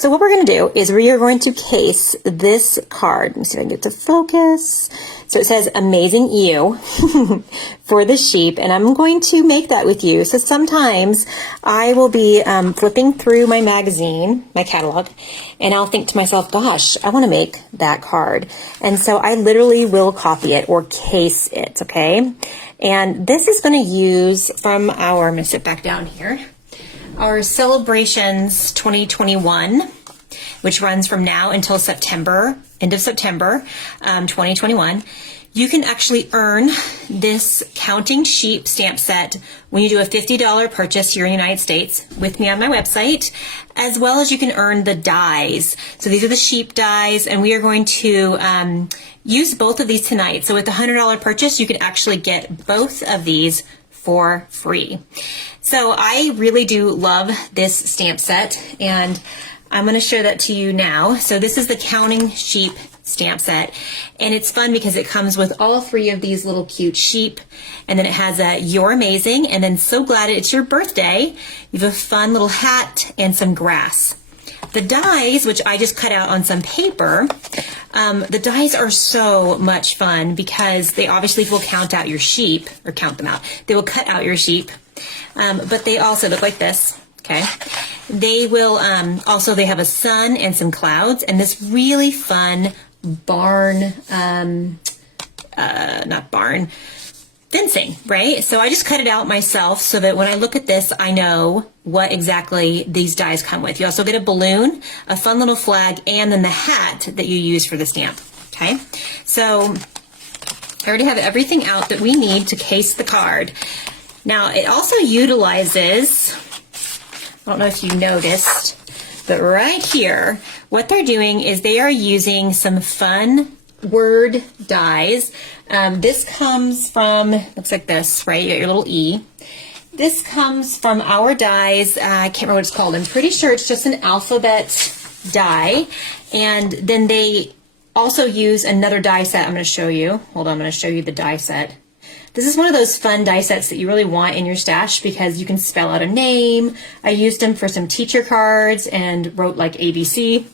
So what we're going to do is we are going to case this card. Let me see if I can get to focus. So it says Amazing You for the sheep, and I'm going to make that with you. So sometimes I will be flipping through my magazine, my catalog, and I'll think to myself, gosh, I want to make that card. And so I literally will copy it or case it, okay? And this is going to use from our, I'm going to sit back down here, our Celebrations 2021, which runs from now until September, end of September 2021. You can actually earn this Counting Sheep stamp set when you do a $50 purchase here in the United States with me on my website, as well as you can earn the dies. So these are the sheep dies, and we are going to use both of these tonight. So with a $100 purchase, you can actually get both of these for free. So I really do love this stamp set, and I'm going to show that to you now. So this is the Counting Sheep stamp set, and it's fun because it comes with all three of these little cute sheep, and then it has a You're Amazing, and then So Glad It's Your Birthday. You have a fun little hat and some grass. The dies, which I just cut out on some paper, the dies are so much fun because they obviously will count out your sheep, or count them out. They will cut out your sheep, but they also look like this. Okay, they will also, they have a sun and some clouds and this really fun barn, not barn, fencing, right? So I just cut it out myself so that when I look at this, I know what exactly these dies come with. You also get a balloon, a fun little flag, and then the hat that you use for the stamp. Okay, so I already have everything out that we need to case the card. Now it also utilizes, I don't know if you noticed, but right here, what they're doing is they are using some fun word dies. This comes from, looks like this, right? You got your little E. This comes from our dies. I can't remember what it's called. I'm pretty sure it's just an alphabet die. And then they also use another die set I'm going to show you. Hold on, I'm going to show you the die set. This is one of those fun die sets that you really want in your stash because you can spell out a name. I used them for some teacher cards and wrote like ABC.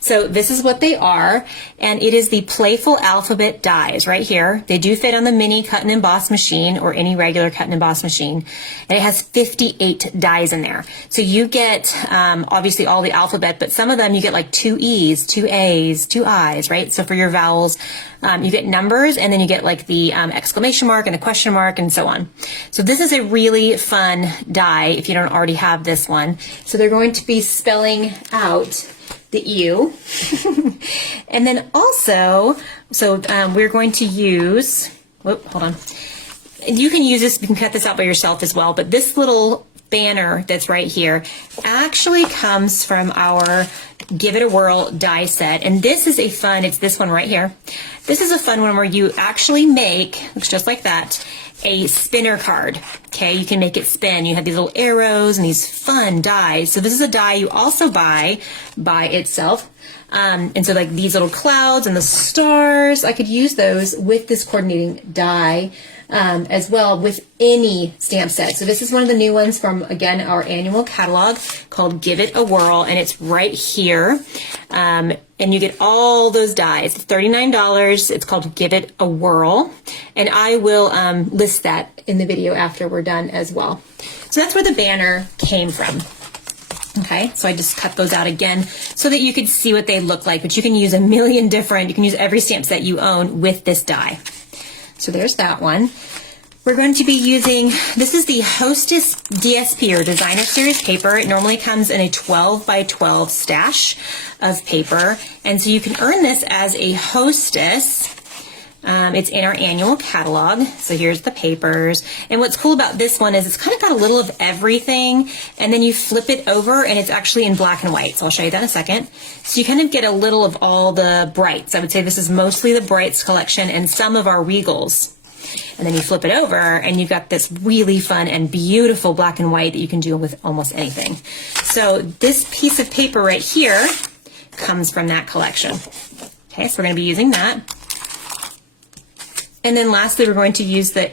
So this is what they are, and it is the Playful Alphabet dies right here. They do fit on the mini cut and emboss machine or any regular cut and emboss machine, and it has 58 dies in there. So you get obviously all the alphabet, but some of them you get like 2 E's, 2 A's, 2 I's, right? So for your vowels, you get numbers, and then you get like the exclamation mark and a question mark and so on. So this is a really fun die if you don't already have this one. So they're going to be spelling out the U. And then also, so we're going to use, whoop, hold on. You can use this, you can cut this out by yourself as well, but this little banner that's right here actually comes from our Give It a Whirl die set. And this is a fun, it's this one right here. This is a fun one where you actually make, looks just like that, a spinner card. Okay, you can make it spin. You have these little arrows and these fun dies. So this is a die you also buy by itself. And so like these little clouds and the stars, I could use those with this coordinating die as well with any stamp set. So this is one of the new ones from, again, our annual catalog called Give It a Whirl, and it's right here. And you get all those dies. It's $39. It's called Give It a Whirl, and I will list that in the video after we're done as well. So that's where the banner came from. Okay, so I just cut those out again so that you could see what they look like, but you can use a million different, you can use every stamp set you own with this die. So there's that one. We're going to be using, this is the Hostess DSP or Designer Series paper. It normally comes in a 12 by 12 stash of paper. And so you can earn this as a hostess. It's in our annual catalog. So here's the papers. And what's cool about this one is it's kind of got a little of everything, and then you flip it over and it's actually in black and white. So I'll show you that in a second. So you kind of get a little of all the brights. I would say this is mostly the brights collection and some of our regals. And then you flip it over and you've got this really fun and beautiful black and white that you can do with almost anything. So this piece of paper right here comes from that collection. Okay, so we're going to be using that. And then lastly, we're going to use the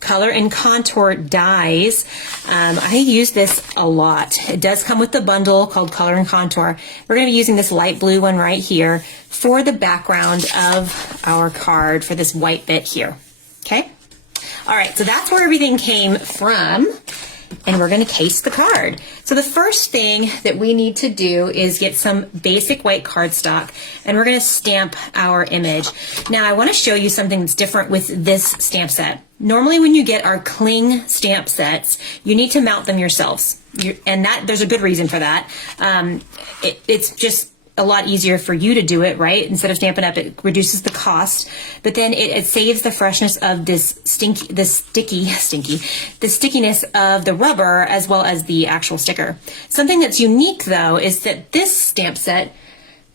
Color and Contour dies. I use this a lot. It does come with the bundle called Color and Contour. We're going to be using this light blue one right here for the background of our card for this white bit here. Okay? All right, so that's where everything came from. And we're going to case the card. So the first thing that we need to do is get some basic white cardstock, and we're going to stamp our image. Now I want to show you something that's different with this stamp set. Normally when you get our cling stamp sets, you need to mount them yourselves. And there's a good reason for that. It's just a lot easier for you to do it, right? Instead of Stampin' Up, it reduces the cost, but then it saves the freshness of the stickiness of the rubber as well as the actual sticker. Something that's unique though is that this stamp set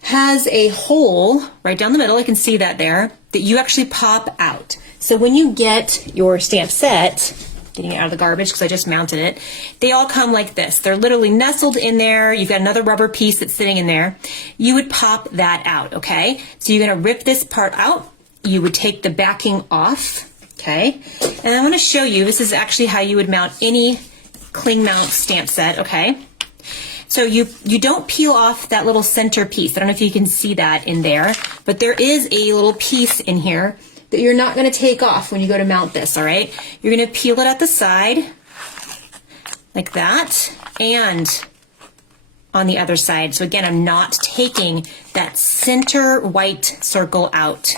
has a hole right down the middle. I can see that there, that you actually pop out. So when you get your stamp set, getting it out of the garbage because I just mounted it, they all come like this. They're literally nestled in there. You've got another rubber piece that's sitting in there. You would pop that out, okay? So you're gonna rip this part out. You would take the backing off, okay? And I wanna show you, this is actually how you would mount any cling mount stamp set, okay? So you don't peel off that little center piece. I don't know if you can see that in there, but there is a little piece in here that you're not going to take off when you go to mount this, all right? You're going to peel it at the side, like that, and on the other side. So again, I'm not taking that center white circle out.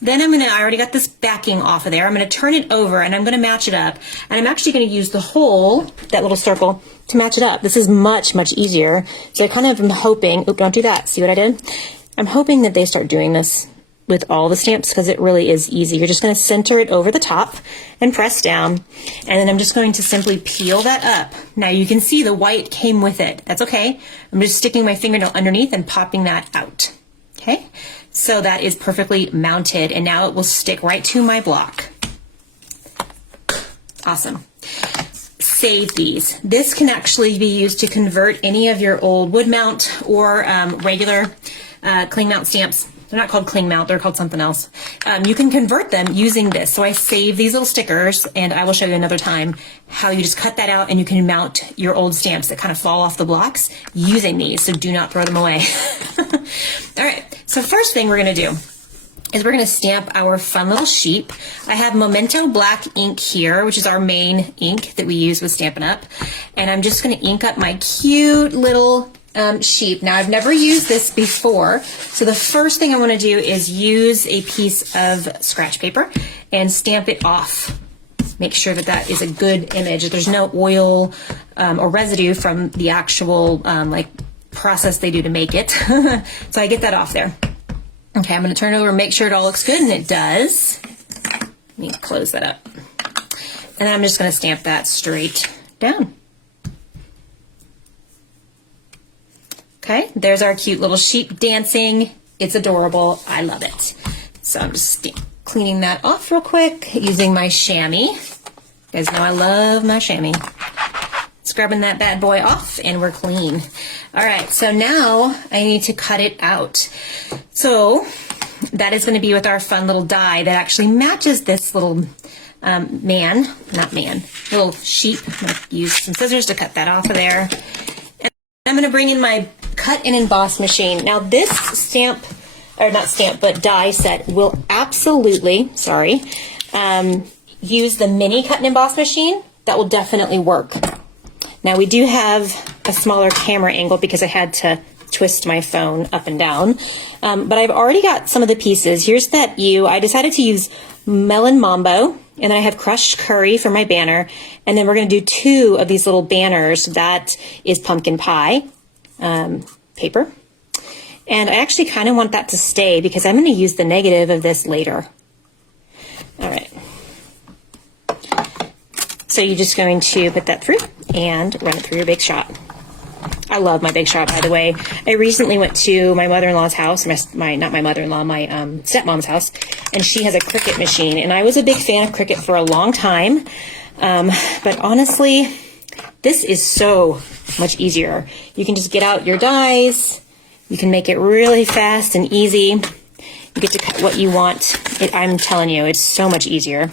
Then I already got this backing off of there. I'm going to turn it over and I'm going to match it up. And I'm actually going to use the hole, that little circle, to match it up. This is much, much easier. So I kind of am hoping, oop, don't do that. See what I did? I'm hoping that they start doing this with all the stamps because it really is easy. You're just going to center it over the top and press down, and then I'm just going to simply peel that up. Now you can see the white came with it. That's okay. I'm just sticking my fingernail underneath and popping that out. Okay, so that is perfectly mounted, and now it will stick right to my block. Awesome. Save these. This can actually be used to convert any of your old wood mount or regular cling mount stamps. They're not called cling mount, they're called something else. You can convert them using this. So I save these little stickers, and I will show you another time how you just cut that out and you can mount your old stamps that kind of fall off the blocks using these, so do not throw them away. All right, so first thing we're gonna do is we're gonna stamp our fun little sheep. I have Memento black ink here, which is our main ink that we use with Stampin' Up. And I'm just gonna ink up my cute little sheep. Now I've never used this before, so the first thing I want to do is use a piece of scratch paper and stamp it off. Make sure that that is a good image, that there's no oil or residue from the actual like process they do to make it. So I get that off there. Okay, I'm going to turn it over and make sure it all looks good, and it does. Let me close that up. And I'm just going to stamp that straight down. Okay, there's our cute little sheep dancing. It's adorable. I love it. So I'm just cleaning that off real quick using my chamois. You guys know I love my chamois. Scrubbing that bad boy off and we're clean. All right, so now I need to cut it out. So that is going to be with our fun little die that actually matches this little little sheep. I'm going to use some scissors to cut that off of there. And I'm going to bring in my cut and emboss machine. Now this die set will absolutely, use the mini cut and emboss machine. That will definitely work. Now we do have a smaller camera angle because I had to twist my phone up and down, but I've already got some of the pieces. Here's that I decided to use Melon Mambo, and then I have crushed curry for my banner, and then we're going to do 2 of these little banners. That is pumpkin pie paper, and I actually kind of want that to stay because I'm going to use the negative of this later. All right, so you're just going to put that through and run it through your Big Shot. I love my Big Shot, by the way. I recently went to my mother-in-law's house, not my mother-in-law, my stepmom's house, and she has a Cricut machine, and I was a big fan of Cricut for a long time, but honestly, this is so much easier. You can just get out your dies, you can make it really fast and easy. You get to cut what you want. I'm telling you, it's so much easier.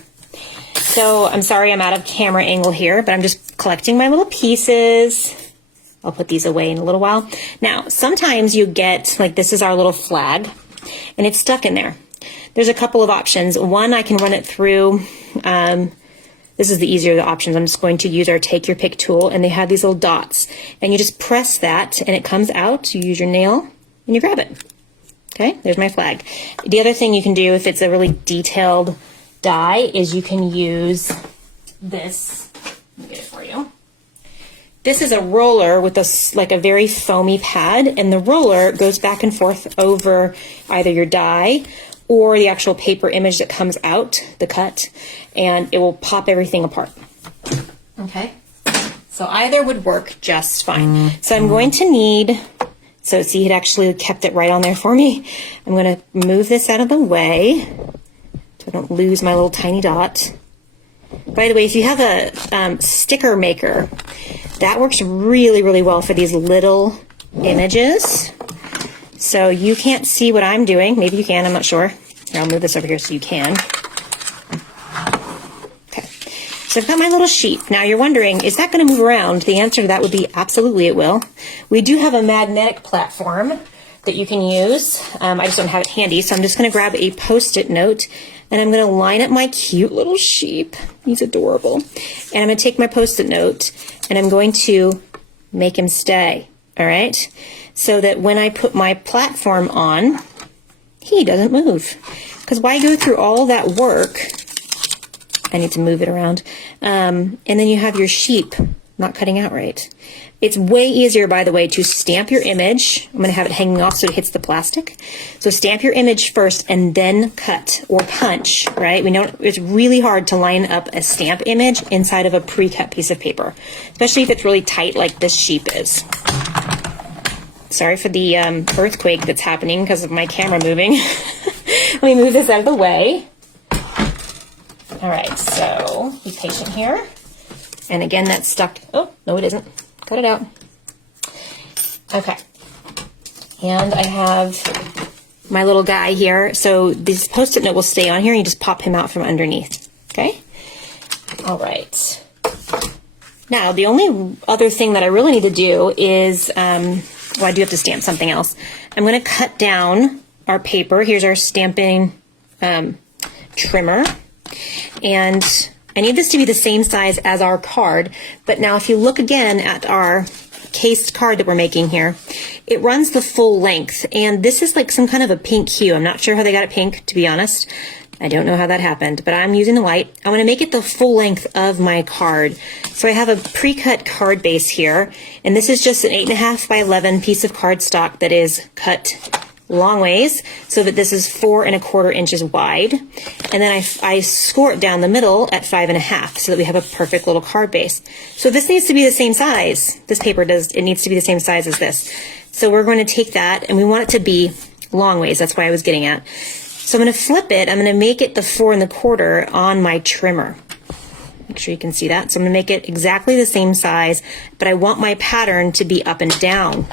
So I'm sorry I'm out of camera angle here, but I'm just collecting my little pieces. I'll put these away in a little while. Now, sometimes you get, like this is our little flag, and it's stuck in there. There's a couple of options. One, I can run it through, this is the easier of the options. I'm just going to use our Take Your Pick tool, and they have these little dots. And you just press that, and it comes out. You use your nail, and you grab it. Okay, there's my flag. The other thing you can do if it's a really detailed die is you can use this. Let me get it for you. This is a roller with like a very foamy pad, and the roller goes back and forth over either your die or the actual paper image that comes out, the cut, and it will pop everything apart. Okay, so either would work just fine. So I'm going to need, so see, it actually kept it right on there for me. I'm going to move this out of the way so I don't lose my little tiny dot. By the way, if you have a sticker maker, that works really, really well for these little images. So you can't see what I'm doing. Maybe you can, I'm not sure. Here, I'll move this over here so you can. Okay, so I've got my little sheet. Now you're wondering, is that going to move around? The answer to that would be absolutely it will. We do have a magnetic platform that you can use. I just don't have it handy, so I'm just going to grab a Post-it note, and I'm going to line up my cute little sheep. He's adorable. And I'm going to take my Post-it note, and I'm going to make him stay, all right? So that when I put my platform on, he doesn't move. Because why go through all that work? I need to move it around. And then you have your sheep not cutting out right. It's way easier, by the way, to stamp your image. I'm going to have it hanging off so it hits the plastic. So stamp your image first and then cut or punch, right? We know it's really hard to line up a stamp image inside of a pre-cut piece of paper, especially if it's really tight like this sheep is. Sorry for the earthquake that's happening because of my camera moving. Let me move this out of the way. All right, so be patient here. And again, that's stuck. Oh, no, it isn't. Cut it out. Okay. And I have my little guy here. So this Post-it note will stay on here, and you just pop him out from underneath. Okay? All right. Now, the only other thing that I really need to do is, well, I do have to stamp something else. I'm going to cut down our paper. Here's our Stampin trimmer. And I need this to be the same size as our card, but now if you look again at our cased card that we're making here, it runs the full length, and this is like some kind of a pink hue. I'm not sure how they got it pink, to be honest. I don't know how that happened, but I'm using the white. I want to make it the full length of my card. So I have a pre-cut card base here, and this is just an 8.5 by 11 piece of cardstock that is cut long ways so that this is 4¼ inches wide, and then I score it down the middle at 5.5 so that we have a perfect little card base. So this needs to be the same size. This paper does, it needs to be the same size as this. So we're going to take that, and we want it to be long ways. That's what I was getting at. So I'm going to flip it. I'm going to make it the 4¼ on my trimmer. Make sure you can see that. So I'm going to make it exactly the same size, but I want my pattern to be up and down.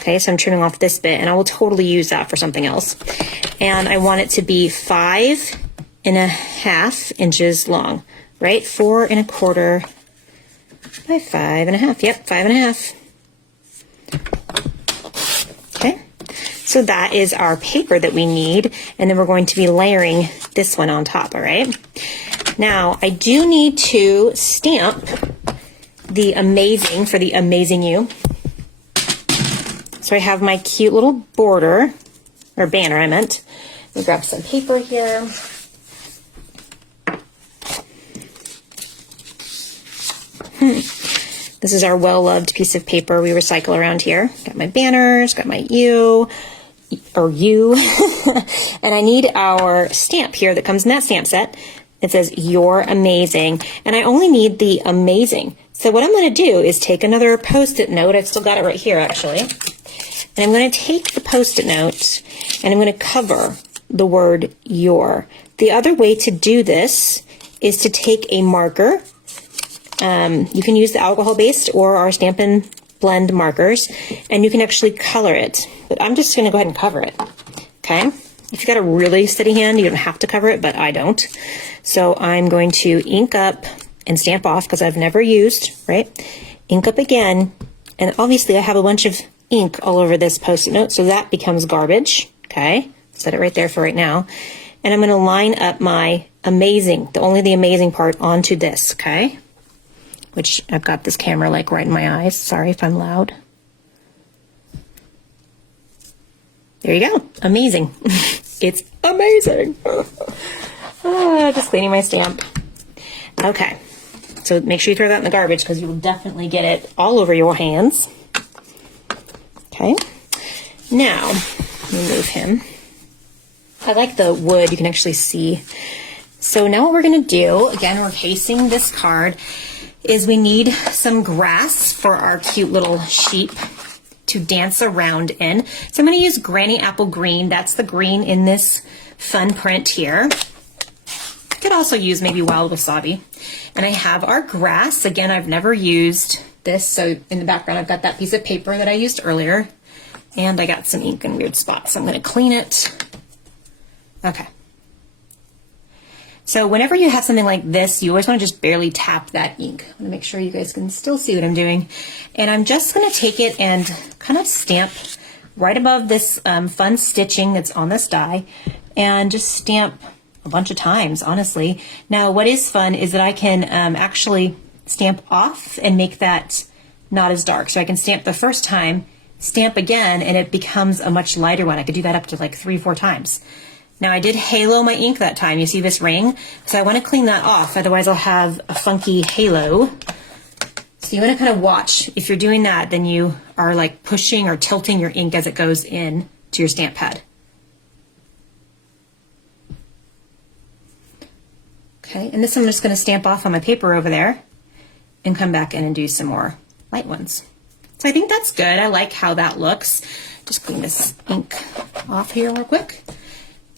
Okay, so I'm trimming off this bit, and I will totally use that for something else. And I want it to be 5.5 inches long, right? 4¼ by 5.5. Yep, 5.5. Okay, so that is our paper that we need, and then we're going to be layering this one on top, all right? Now, I do need to stamp the amazing for the Amazing You. So I have my cute little border, or banner I meant. Let me grab some paper here. This is our well-loved piece of paper we recycle around here. Got my banners, got my U, or U. And I need our stamp here that comes in that stamp set. It says, "You're amazing." And I only need the amazing. So what I'm going to do is take another Post-it note. I've still got it right here, actually. And I'm going to take the Post-it note, and I'm going to cover the word "your." The other way to do this is to take a marker. You can use the alcohol-based or our Stampin' blend markers, and you can actually color it. But I'm just going to go ahead and cover it. okay? If you've got a really steady hand, you don't have to cover it, but I don't. So I'm going to ink up and stamp off because I've never used, right? Ink up again, and obviously I have a bunch of ink all over this Post-it note, so that becomes garbage, okay? Set it right there for right now. And I'm gonna line up my amazing, only the amazing part onto this, okay? Which I've got this camera like right in my eyes. Sorry if I'm loud. There you go, amazing. It's amazing. Just cleaning my stamp. Okay, so make sure you throw that in the garbage because you will definitely get it all over your hands. Okay, now, let me move him. I like the wood, you can actually see. So now what we're gonna do, again, we're casing this card, is we need some grass for our cute little sheep to dance around in. So I'm going to use Granny Apple Green. That's the green in this fun print here. You could also use maybe Wild Wasabi. And I have our grass. Again, I've never used this. So in the background, I've got that piece of paper that I used earlier. And I got some ink in weird spots. So I'm going to clean it. Okay. So whenever you have something like this, you always want to just barely tap that ink. I'm going to make sure you guys can still see what I'm doing. And I'm just going to take it and kind of stamp right above this fun stitching that's on this die, and just stamp a bunch of times, honestly. Now, what is fun is that I can actually stamp off and make that not as dark. So I can stamp the first time, stamp again, and it becomes a much lighter one. I could do that up to like 3 or 4 times. Now I did halo my ink that time. You see this ring? So I want to clean that off, otherwise I'll have a funky halo. So you want to kind of watch. If you're doing that, then you are like pushing or tilting your ink as it goes in to your stamp pad. Okay, and this I'm just going to stamp off on my paper over there and come back in and do some more light ones. So I think that's good. I like how that looks. Just clean this ink off here real quick.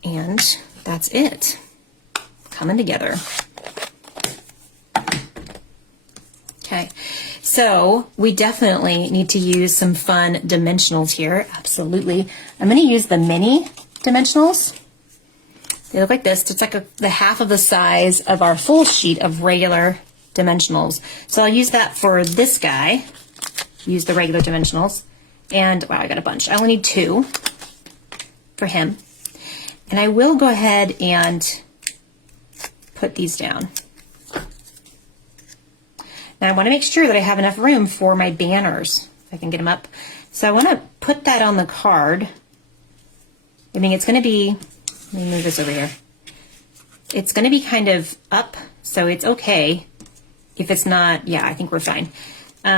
And that's it, coming together. Okay, so we definitely need to use some fun dimensionals here, absolutely. I'm gonna use the mini dimensionals. They look like this. It's like the half of the size of our full sheet of regular dimensionals. So I'll use that for this guy, use the regular dimensionals. And wow, I got a bunch. I only need 2 for him. And I will go ahead and put these down. Now I want to make sure that I have enough room for my banners, if I can get them up. So I want to put that on the card. I mean, it's going to be, let me move this over here. It's going to be kind of up, so it's okay. If it's not, yeah, I think we're fine. So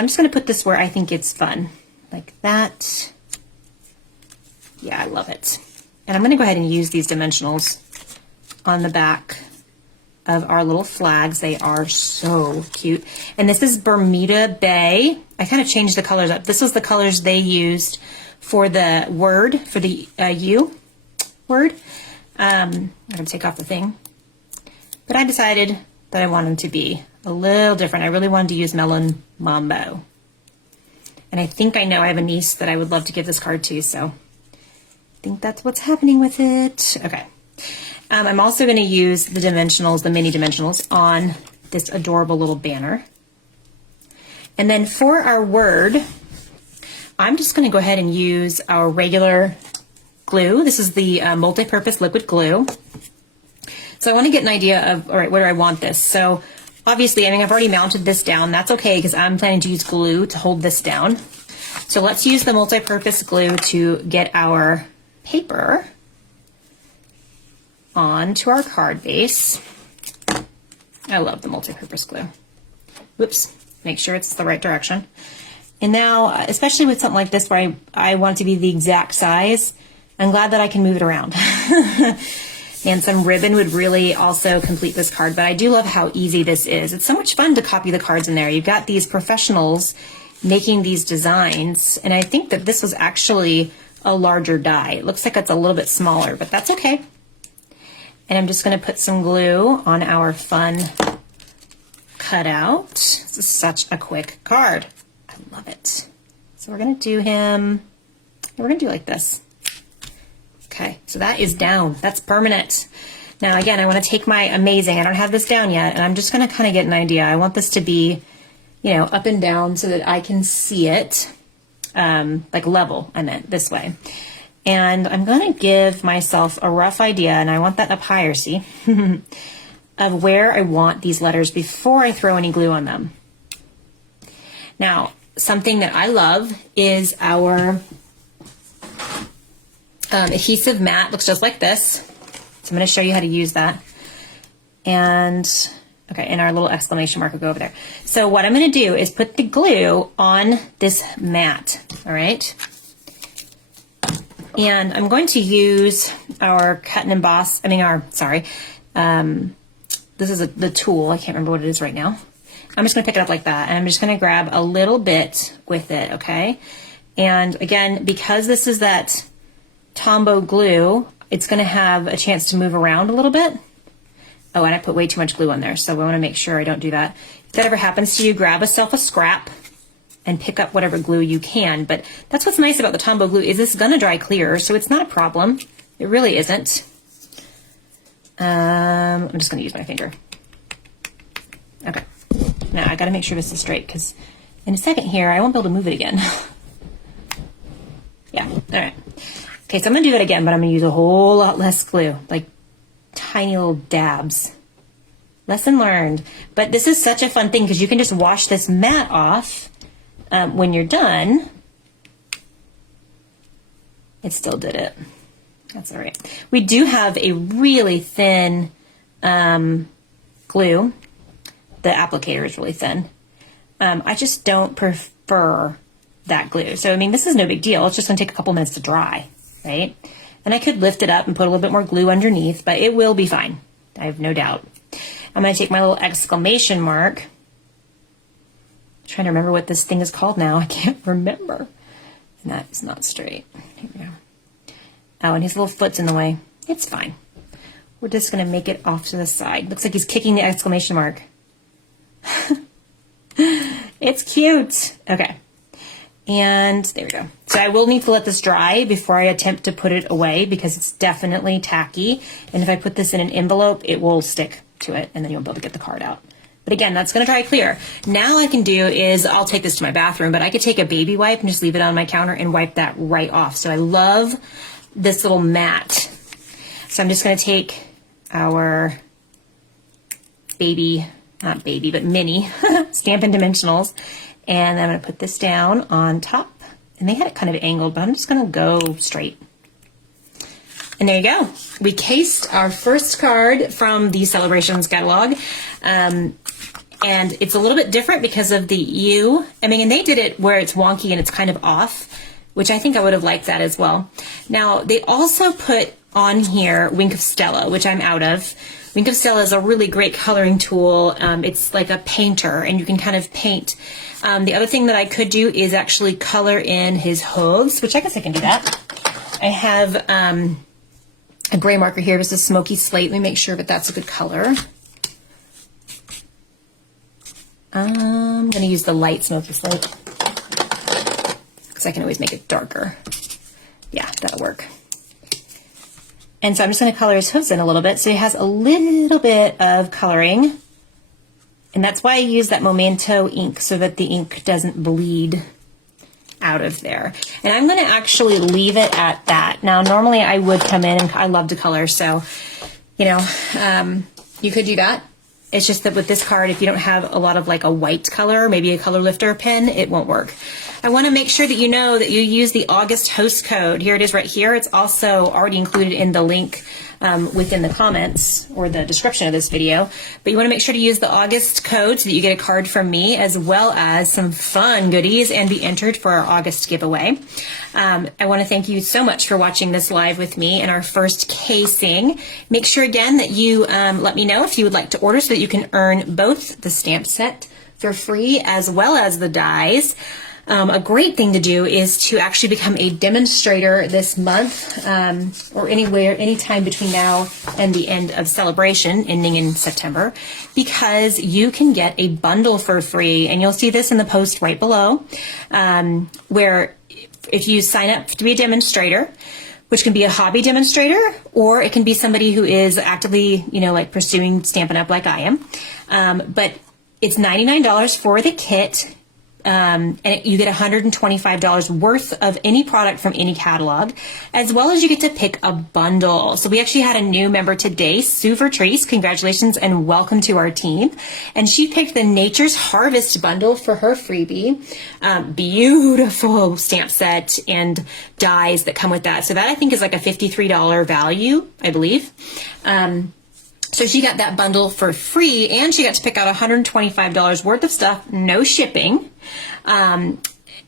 I'm just going to put this where I think it's fun, like that. Yeah, I love it. And I'm going to go ahead and use these dimensionals on the back of our little flags. They are so cute. And this is Bermuda Bay. I kind of changed the colors up. This was the colors they used for the word, for the U word. I'm going to take off the thing. But I decided that I wanted to be a little different. I really wanted to use Melon Mambo. And I think I know I have a niece that I would love to give this card to, so I think that's what's happening with it. Okay. I'm also going to use the dimensionals, the mini dimensionals, on this adorable little banner. And then for our word, I'm just going to go ahead and use our regular glue. This is the multi-purpose liquid glue. So I want to get an idea of, all right, where do I want this? So obviously, I mean, I've already mounted this down. That's okay because I'm planning to use glue to hold this down. So let's use the multi-purpose glue to get our paper onto our card base. I love the multi-purpose glue. Whoops, make sure it's the right direction. And now, especially with something like this where I want it to be the exact size, I'm glad that I can move it around. And some ribbon would really also complete this card, but I do love how easy this is. It's so much fun to copy the cards in there. You've got these professionals making these designs, and I think that this was actually a larger die. It looks like it's a little bit smaller, but that's okay. And I'm just going to put some glue on our fun cutout. This is such a quick card. I love it. So we're going to do him, we're going to do like this. Okay, so that is down. That's permanent. Now again, I want to take my Amazing. I don't have this down yet, and I'm just going to kind of get an idea. I want this to be, you know, up and down so that I can see it, like level, I meant this way. And I'm going to give myself a rough idea, and I want that up higher, see, of where I want these letters before I throw any glue on them. Now, something that I love is our adhesive mat. Looks just like this. So I'm going to show you how to use that. And, okay, and our little exclamation mark will go over there. So what I'm going to do is put the glue on this mat, all right? And I'm going to use our cut and emboss, this is the tool. I can't remember what it is right now. I'm just going to pick it up like that, and I'm just going to grab a little bit with it, okay? And again, because this is that Tombow glue, it's going to have a chance to move around a little bit. Oh, and I put way too much glue on there, so we want to make sure I don't do that. If that ever happens to you, grab yourself a scrap and pick up whatever glue you can. But that's what's nice about the Tombow glue is it's going to dry clear, so it's not a problem. It really isn't. I'm just going to use my finger. Okay. Now I got to make sure this is straight, because in a second here I won't be able to move it again. Yeah. All right. Okay, so I'm going to do it again, but I'm going to use a whole lot less glue, like tiny little dabs. Lesson learned. But this is such a fun thing because you can just wash this mat off when you're done. It still did it. That's all right. We do have a really thin glue. The applicator is really thin. I just don't prefer that glue. So, I mean, this is no big deal. It's just going to take a couple minutes to dry, right? And I could lift it up and put a little bit more glue underneath, but it will be fine. I have no doubt. I'm going to take my little exclamation mark. I'm trying to remember what this thing is called now. I can't remember. And that is not straight. Here we go. Oh, and his little foot's in the way. It's fine. We're just going to make it off to the side. Looks like he's kicking the exclamation mark. It's cute. Okay. And there we go. So I will need to let this dry before I attempt to put it away because it's definitely tacky. And if I put this in an envelope, it will stick to it and then you'll be able to get the card out. But again, that's going to dry clear. Now I can do is, I'll take this to my bathroom, but I could take a baby wipe and just leave it on my counter and wipe that right off. So I love this little mat. So I'm just going to take our baby, not baby, but mini Stampin' Dimensionals. And I'm going to put this down on top. And they had it kind of angled, but I'm just going to go straight. And there you go. We cased our first card from the Celebrations catalog. And it's a little bit different because of the U. I mean, and they did it where it's wonky and it's kind of off, which I think I would have liked that as well. Now, they also put on here Wink of Stella, which I'm out of. Wink of Stella is a really great coloring tool. It's like a painter, and you can kind of paint. The other thing that I could do is actually color in his hooves, which I guess I can do that. I have a gray marker here, just a smoky slate. Let me make sure that that's a good color. I'm going to use the light smoky slate because I can always make it darker. Yeah, that'll work. And so I'm just going to color his hooves in a little bit so he has a little bit of coloring. And that's why I use that Memento ink so that the ink doesn't bleed out of there. And I'm going to actually leave it at that. Now, normally I would come in and I love to color, so, you know, you could do that. It's just that with this card, if you don't have a lot of like a white color, maybe a color lifter pen, it won't work. I want to make sure that you know that you use the August host code. Here it is right here. It's also already included in the link within the comments or the description of this video. But you want to make sure to use the August code so that you get a card from me as well as some fun goodies and be entered for our August giveaway. I want to thank you so much for watching this live with me in our first casing. Make sure again that you let me know if you would like to order so that you can earn both the stamp set for free as well as the dies. A great thing to do is to actually become a demonstrator this month or anytime between now and the end of celebration ending in September, because you can get a bundle for free, and you'll see this in the post right below, where if you sign up to be a demonstrator, which can be a hobby demonstrator, or it can be somebody who is actively, like pursuing Stampin' Up! Like I am. But it's $99 for the kit. And you get $125 worth of any product from any catalog, as well as you get to pick a bundle. So we actually had a new member today, Sue Vertreese. Congratulations and welcome to our team. And she picked the Nature's Harvest bundle for her freebie. Beautiful stamp set and dies that come with that. So that I think is like a $53 value, I believe. So she got that bundle for free, and she got to pick out $125 worth of stuff, no shipping, and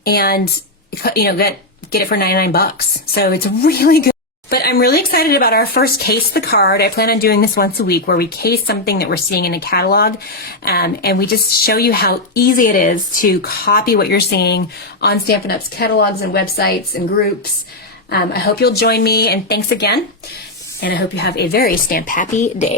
get it for 99 bucks. So it's really good. But I'm really excited about our first Case the Card. I plan on doing this once a week, where we case something that we're seeing in a catalog, and we just show you how easy it is to copy what you're seeing on Stampin' Up's catalogs and websites and groups. I hope you'll join me, and thanks again. And I hope you have a very stamp happy day.